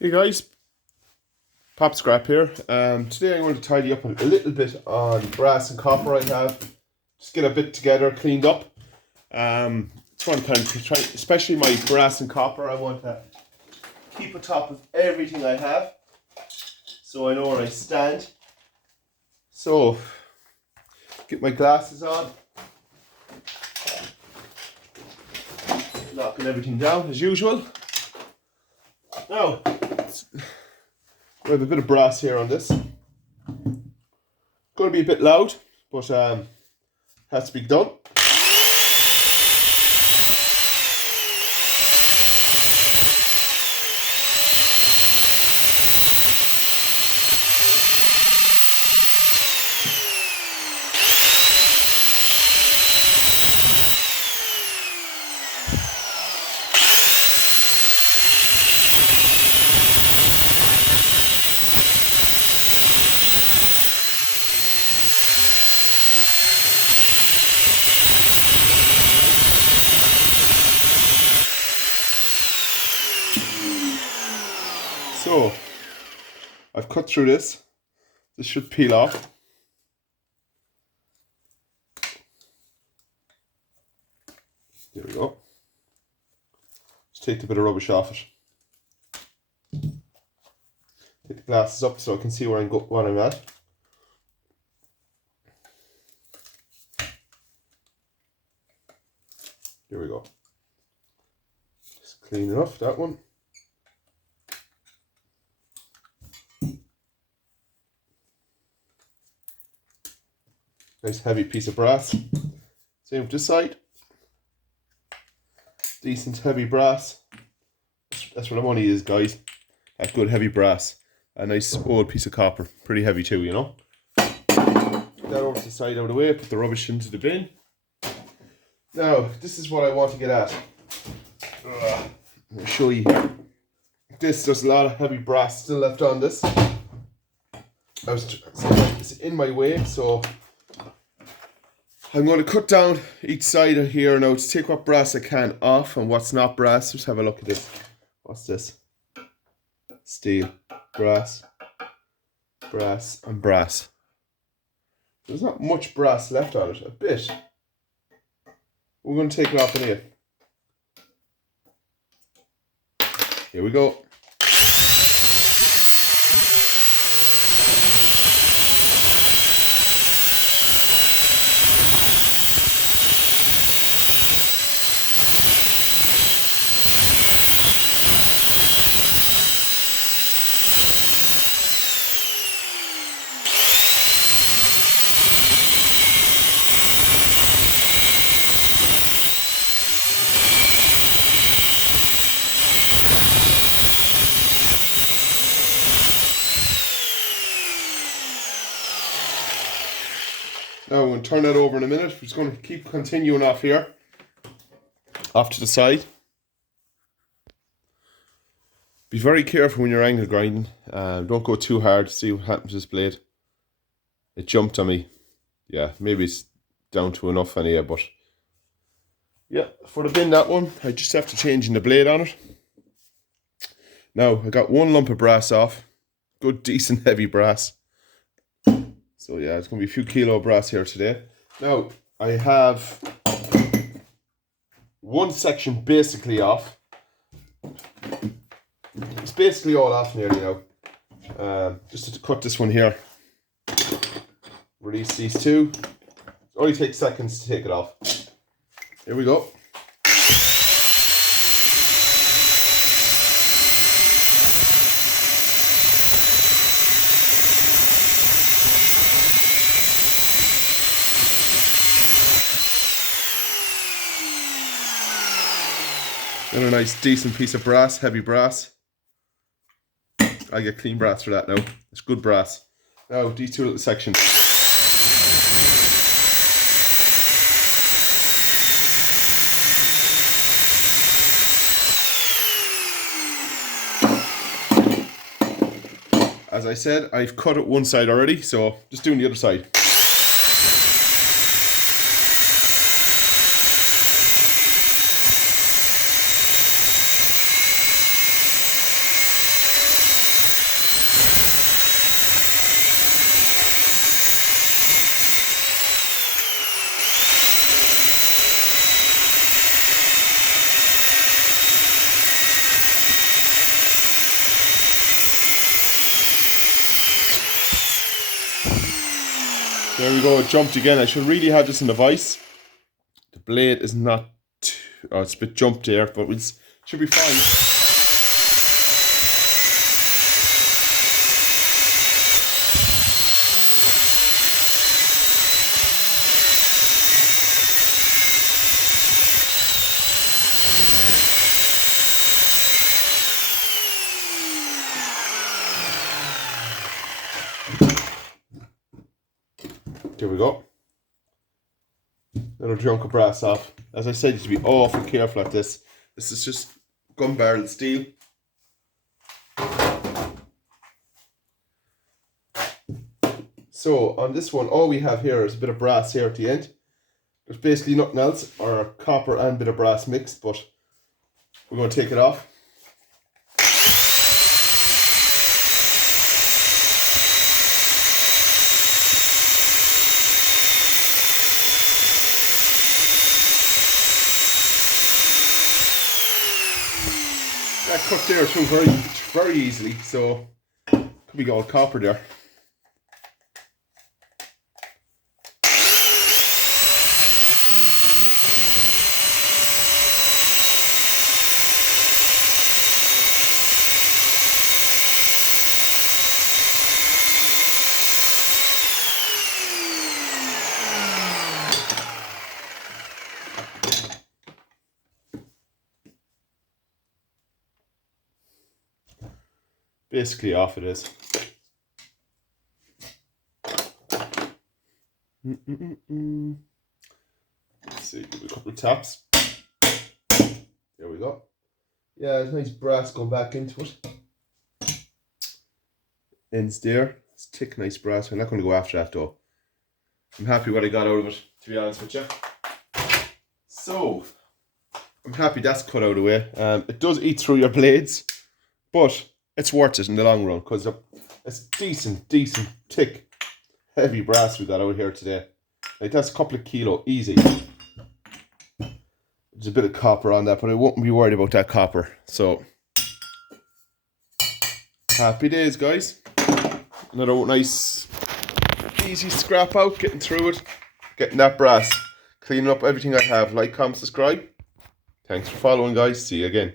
Hey guys, Pop Scrap here. Today I'm going to tidy up a little bit on brass and copper I have. Just get a bit together, cleaned up. It's one kind of try, especially my brass and copper. I want to keep on top of everything I have, so I know where I stand. So, get my glasses on. Knocking everything down as usual. Now, we have a bit of brass here on this. Going to be a bit loud, but has to be done. So, I've cut through this. This should peel off. There we go. Just take the bit of rubbish off it. Take the glasses up so I can see where I'm at. There we go. Just clean it off, that one. Nice heavy piece of brass. Same with this side. Decent heavy brass. That's what I want to use, guys. That good heavy brass. A nice old piece of copper. Pretty heavy too, you know. Put that over to the side out of the way. Put the rubbish into the bin. Now, this is what I want to get at. I'll show you here. There's a lot of heavy brass still left on this. It's in my way, so I'm going to cut down each side of here now to take what brass I can off and what's not brass. Just have a look at this. What's this? Steel, brass, brass, and brass. There's not much brass left on it. A bit. We're going to take it off in here. Here we go. Now I'm going to turn that over in a minute. We're just going to keep continuing off here. Off to the side. Be very careful when you're angle grinding. Don't go too hard to see what happens to this blade. It jumped on me. Yeah, maybe it's down to enough anyway, but yeah, for the bin, that one, I just have to change in the blade on it. Now, I got one lump of brass off. Good, decent, heavy brass. So yeah, it's going to be a few kilo of brass here today. Now, I have one section basically off. It's basically all off nearly now. Just to cut this one here. Release these two. It only takes seconds to take it off. Here we go. And a nice decent piece of brass, heavy brass. I get clean brass for that now. It's good brass. Now these two little sections. As I said, I've cut it one side already, so just doing the other side. There we go, it jumped again. I should really have this in the vise. The blade is not too, oh, it's a bit jumped there, but it should be fine. There we go. Little chunk of brass off. As I said, you should be awful careful at this. This is just gun barrel steel. So on this one, all we have here is a bit of brass here at the end. There's basically nothing else, or copper and a bit of brass mixed, but we're going to take it off. That cut there too very easily, so could be all copper there. Basically off it is. Let's see, give it a couple of taps. There we go. Yeah, there's nice brass going back into it. Ends there. It's thick, nice brass. We're not going to go after that though. I'm happy what I got out of it, to be honest with you. So, I'm happy that's cut out of the way. It does eat through your blades, but it's worth it in the long run because it's decent, thick, heavy brass we got out here today. Like that's a couple of kilo, easy. There's a bit of copper on that, but I won't be worried about that copper. So, happy days, guys. Another nice, easy scrap out, getting through it, getting that brass, cleaning up everything I have. Like, comment, subscribe. Thanks for following, guys. See you again.